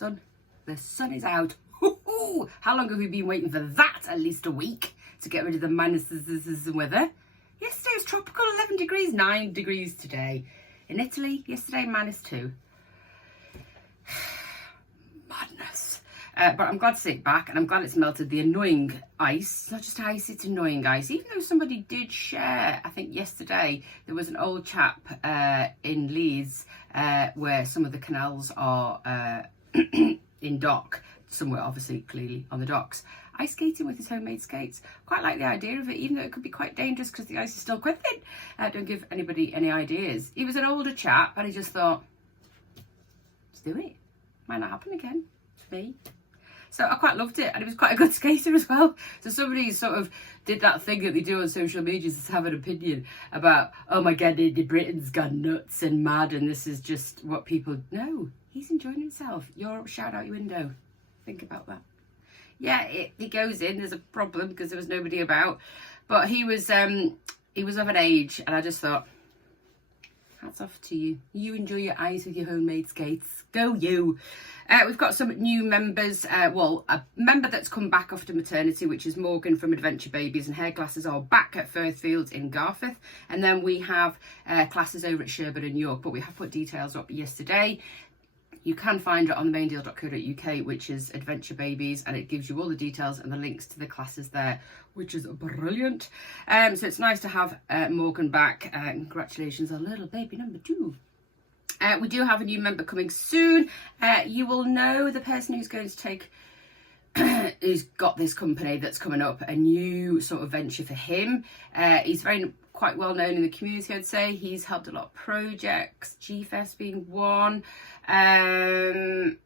sun. The sun is out. Hoo-hoo! How long have we been waiting for that? At least a week to get rid of the minuses weather. Yesterday was tropical, 11 degrees, 9 degrees today. In Italy, yesterday, -2. Madness. But I'm glad to see it back, and I'm glad it's melted the annoying ice. It's not just ice, it's annoying ice. Even though somebody did share, I think yesterday, there was an old chap in Leeds where some of the canals are in dock, somewhere obviously clearly on the docks, ice skating with his homemade skates. Quite like the idea of it, even though it could be quite dangerous because the ice is still quite thin. Don't give anybody any ideas. He was an older chap and he just thought, let's do it. Might not happen again to me. So I quite loved it, and he was quite a good skater as well. So somebody sort of did that thing that they do on social media, to have an opinion about, oh my god, the Britain's gone nuts and mad and this is just what people... No, he's enjoying himself. You're shout out your window. Think about that. Yeah, he goes in, there's a problem because there was nobody about. But he was of an age, and I just thought, hats off to you. You enjoy your ice with your homemade skates. Go you. We've got some new members. Well, a member that's come back after maternity, which is Morgan from Adventure Babies and Hair Glasses, are back at Firthfields in Garforth. And then we have classes over at Sherburn and York, but we have put details up yesterday. You can find it on the maindeal.co.uk, which is Adventure Babies, and it gives you all the details and the links to the classes there, which is brilliant. So it's nice to have Morgan back. Congratulations on little baby number 2. We do have a new member coming soon. You will know the person who's going to take, who's got this company that's coming up, a new sort of venture for him. He's quite well known in the community, I'd say. He's helped a lot of projects, GFest being one, and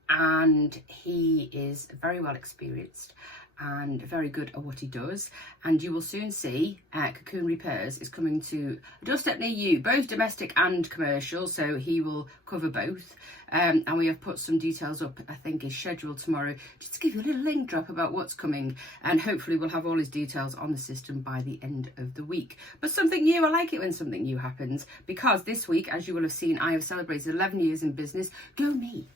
he is very well experienced and very good at what he does. And you will soon see Cocoon Repairs is coming to a doorstep near you, both domestic and commercial, so he will cover both. And we have put some details up, I think is scheduled tomorrow, just to give you a little link drop about what's coming, and hopefully we'll have all his details on the system by the end of the week. But something new, I like it when something new happens, because this week, as you will have seen, I have celebrated 11 years in business. Go me.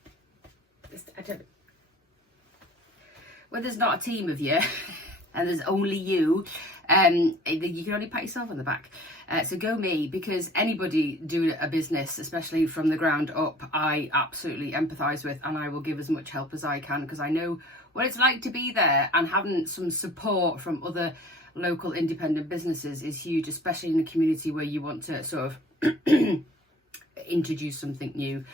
When there's not a team of you and there's only you, you can only pat yourself on the back. So go me, because anybody doing a business, especially from the ground up, I absolutely empathise with, and I will give as much help as I can, because I know what it's like to be there, and having some support from other local independent businesses is huge, especially in a community where you want to sort of introduce something new.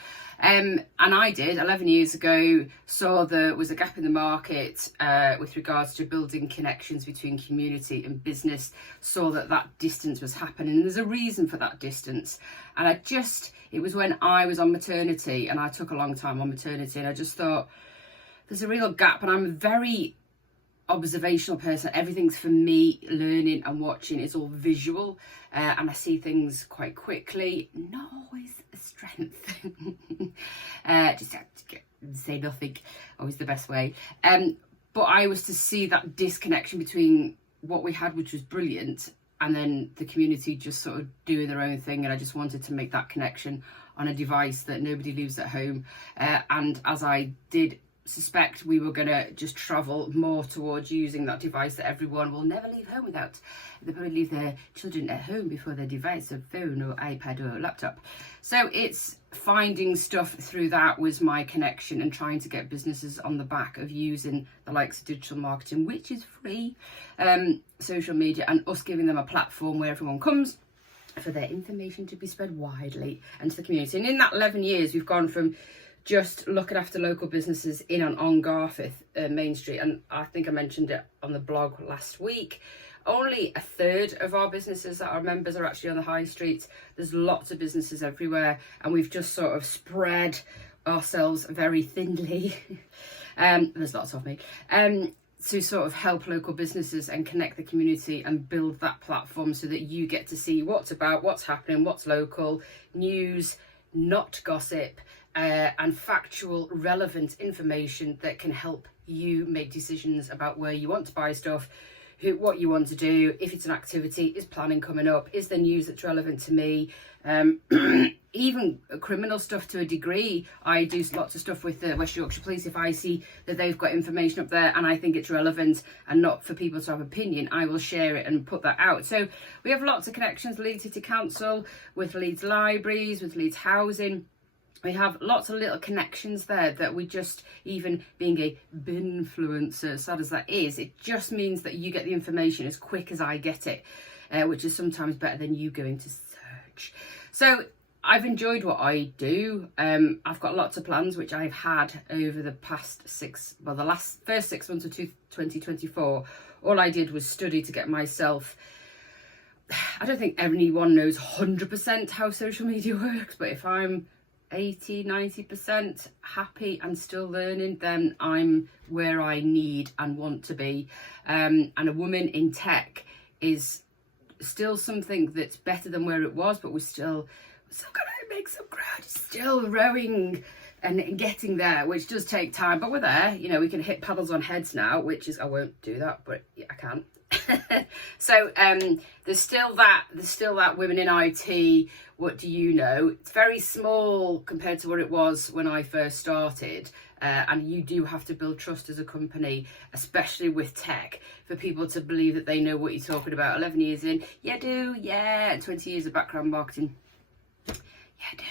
And I did 11 years ago, saw there was a gap in the market with regards to building connections between community and business, saw that distance was happening, and there's a reason for that distance. And it was when I was on maternity, and I took a long time on maternity, and I just thought there's a real gap, and I'm a very observational person. Everything's for me, learning and watching is all visual, and I see things quite quickly. Not always a strength. Just have to say nothing, always the best way. But I was to see that disconnection between what we had, which was brilliant, and then the community just sort of doing their own thing, and I just wanted to make that connection on a device that nobody leaves at home. And as I did suspect, we were going to just travel more towards using that device that everyone will never leave home without. They probably leave their children at home before their device, a phone or iPad or laptop. So it's finding stuff through that was my connection, and trying to get businesses on the back of using the likes of digital marketing, which is free, social media, and us giving them a platform where everyone comes for their information to be spread widely and to the community. And in that 11 years, we've gone from just looking after local businesses in and on Garforth Main Street, and I think I mentioned it on the blog last week, only a third of our businesses that are members are actually on the high streets. There's lots of businesses everywhere, and we've just sort of spread ourselves very thinly. There's lots of me. To sort of help local businesses and connect the community and build that platform so that you get to see what's about, what's happening, what's local, news, not gossip, and factual, relevant information that can help you make decisions about where you want to buy stuff, what you want to do, if it's an activity, is planning coming up, is there news that's relevant to me, even criminal stuff to a degree. I do lots of stuff with the West Yorkshire Police. If I see that they've got information up there and I think it's relevant and not for people to have opinion, I will share it and put that out. So we have lots of connections, Leeds City Council, with Leeds Libraries, with Leeds Housing. We have lots of little connections there that we just, even being a binfluencer, sad as that is, it just means that you get the information as quick as I get it, which is sometimes better than you going to search. So I've enjoyed what I do. I've got lots of plans which I've had over the past first 6 months of 2024. All I did was study to get myself, I don't think anyone knows 100% how social media works, but if I'm 80-90% happy and still learning, then I'm where I need and want to be. And a woman in tech is still something that's better than where it was, but we're still gonna make some ground, still rowing and getting there, which does take time, but we're there. You know, we can hit paddles on heads now, which is, I won't do that, but yeah, I can. So there's still that women in IT, what do you know? It's very small compared to what it was when I first started, and you do have to build trust as a company, especially with tech, for people to believe that they know what you're talking about. 11 years in, yeah, do, yeah, and 20 years of background marketing. I do.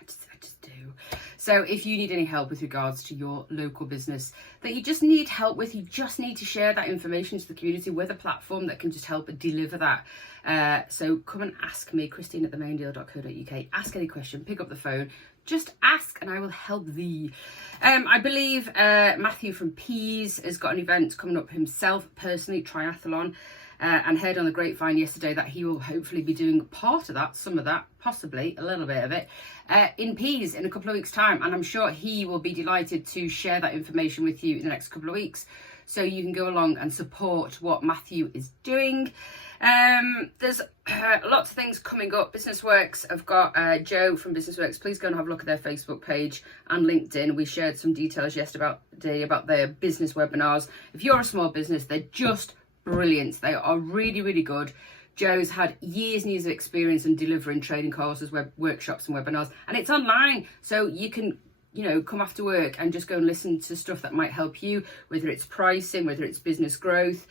I just do. So if you need any help with regards to your local business that you just need help with, you just need to share that information to the community with a platform that can just help deliver that. So come and ask me, christine@themaindeal.co.uk. Ask any question, pick up the phone, just ask and I will help thee. I believe Matthew from Peas has got an event coming up himself, personally, triathlon. And heard on the grapevine yesterday that he will hopefully be doing part of that, some of that, possibly a little bit of it, in Peas in a couple of weeks' time. And I'm sure he will be delighted to share that information with you in the next couple of weeks, so you can go along and support what Matthew is doing. There's lots of things coming up. Businessworks have got Joe from Businessworks. Please go and have a look at their Facebook page and LinkedIn. We shared some details yesterday about their business webinars. If you're a small business, they're just brilliant. They are really, really good. Joe's had years and years of experience in delivering training courses, workshops and webinars, and it's online, so you can, you know, come after work and just go and listen to stuff that might help you, whether it's pricing, whether it's business growth,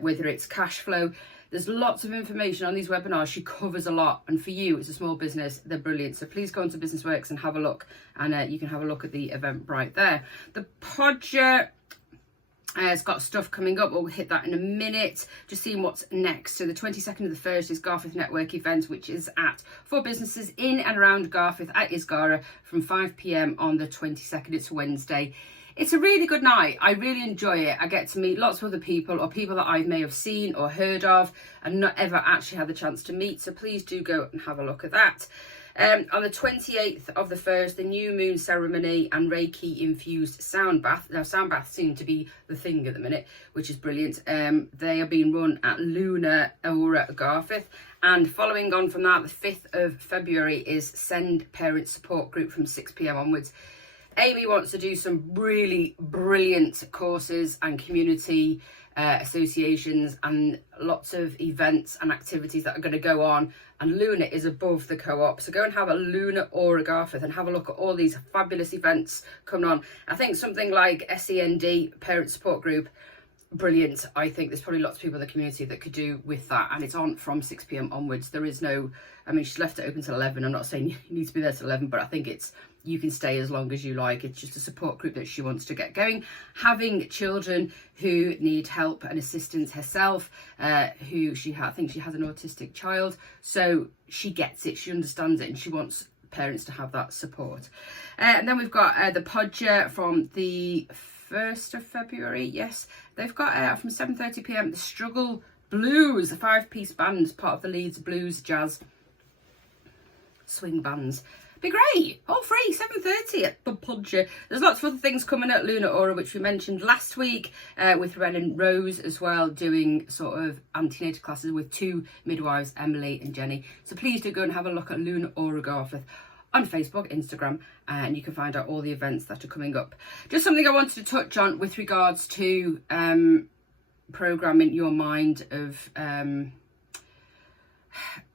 whether it's cash flow. There's lots of information on these webinars. She covers a lot, and for you as a small business, they're brilliant. So please go onto Businessworks and have a look, and you can have a look at the Eventbrite there. The Podger, it's got stuff coming up. We'll hit that in a minute. Just seeing what's next. So the 22nd of the 1st is Garforth Network event, which is for businesses in and around Garforth at Isgara from 5 p.m. on the 22nd. It's Wednesday. It's a really good night. I really enjoy it. I get to meet lots of other people, or people that I may have seen or heard of and not ever actually had the chance to meet. So please do go and have a look at that. On the 28th of the 1st, the new moon ceremony and Reiki infused sound bath. Now, sound baths seem to be the thing at the minute, which is brilliant. They are being run at Luna Aura Garforth. And following on from that, the 5th of February is Send Parent Support Group from 6 p.m. onwards. Amy wants to do some really brilliant courses and community associations and lots of events and activities that are going to go on, and Luna is above the co-op, so go and have a Luna Aura Garforth and have a look at all these fabulous events coming on. I think something like SEND Parent Support Group, brilliant. I think there's probably lots of people in the community that could do with that, and it's on from 6 p.m. onwards. There is no, I mean, she's left it open till 11. I'm not saying you need to be there till 11, but I think you can stay as long as you like. It's just a support group that she wants to get going. Having children who need help and assistance herself, I think she has an autistic child, so she gets it, she understands it, and she wants parents to have that support. And then we've got the Podger from the 1st of February. Yes, they've got from 7:30 p.m. the Struggle Blues, a 5-piece band, part of the Leeds Blues Jazz Swing Bands. Be great, all free, 7:30 at the Podger. There's lots of other things coming at Luna Aura, which we mentioned last week, with Ren and Rose as well, doing sort of antenatal classes with 2 midwives, Emily and Jenny. So please do go and have a look at Luna Aura Garforth on Facebook, Instagram, and you can find out all the events that are coming up. Just something I wanted to touch on with regards to programming your mind of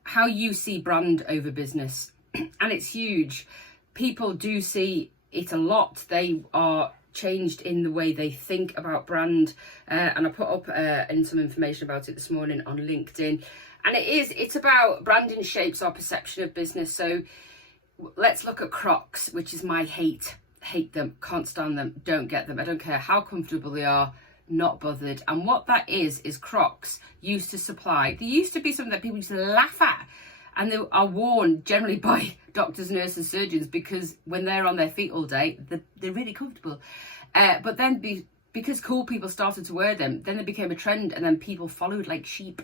how you see brand over business. and it's huge. People do see it a lot. They are changed in the way they think about brand, and I put up in some information about it this morning on LinkedIn. And it's about branding shapes our perception of business. So let's look at Crocs, which is my hate them, can't stand them, don't get them, I don't care how comfortable they are, not bothered. And what that is Crocs used to supply, they used to be something that people used to laugh at, and they are worn generally by doctors, nurses, surgeons, because when they're on their feet all day, they're really comfortable. But then because cool people started to wear them, then they became a trend, and then people followed like sheep.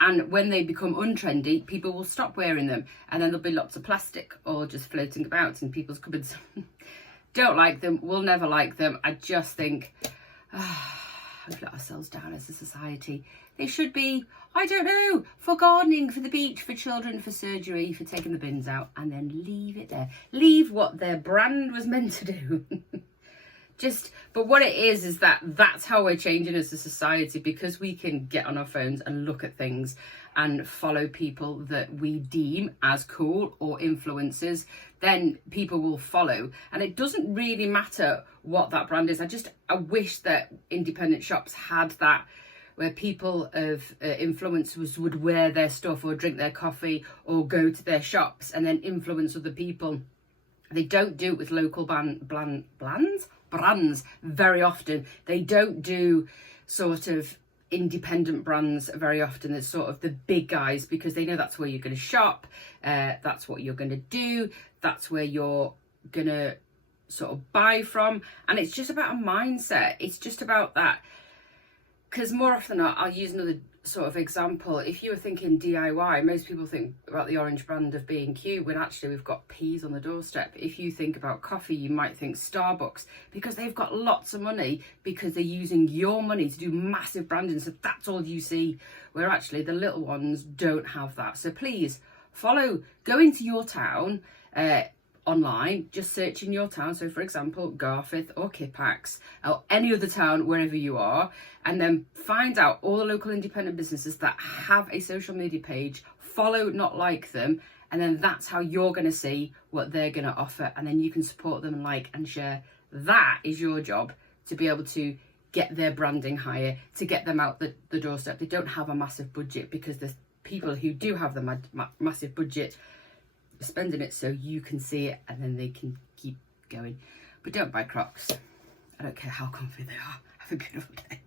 And when they become untrendy, people will stop wearing them, and then there'll be lots of plastic all just floating about in people's cupboards. Don't like them, will never like them. I just think we've let ourselves down as a society. They should be, I don't know, for gardening, for the beach, for children, for surgery, for taking the bins out, and then leave it there. Leave what their brand was meant to do. But what it is that's how we're changing as a society, because we can get on our phones and look at things and follow people that we deem as cool or influencers, then people will follow. And it doesn't really matter what that brand is. I wish that independent shops had that, where people of influencers would wear their stuff or drink their coffee or go to their shops and then influence other people. They don't do it with local brands very often. They don't do sort of independent brands very often. There's sort of the big guys, because they know that's where you're going to shop, that's what you're going to do, that's where you're going to sort of buy from. And it's just about a mindset. It's just about that. Because more often than not, I'll use another sort of example. If you were thinking DIY, most people think about the orange brand of B&Q, when actually we've got peas on the doorstep. If you think about coffee, you might think Starbucks, because they've got lots of money, because they're using your money to do massive branding. So that's all you see, where actually the little ones don't have that. So please go into your town, online, just search in your town. So for example, Garforth or Kippax or any other town, wherever you are, and then find out all the local independent businesses that have a social media page. Follow, not like them, and then that's how you're going to see what they're going to offer, and then you can support them and like and share. That is your job, to be able to get their branding higher, to get them out the doorstep. They don't have a massive budget, because there's people who do have the massive budget spending it so you can see it, and then they can keep going. But don't buy Crocs. I don't care how comfy they are. Have a good day.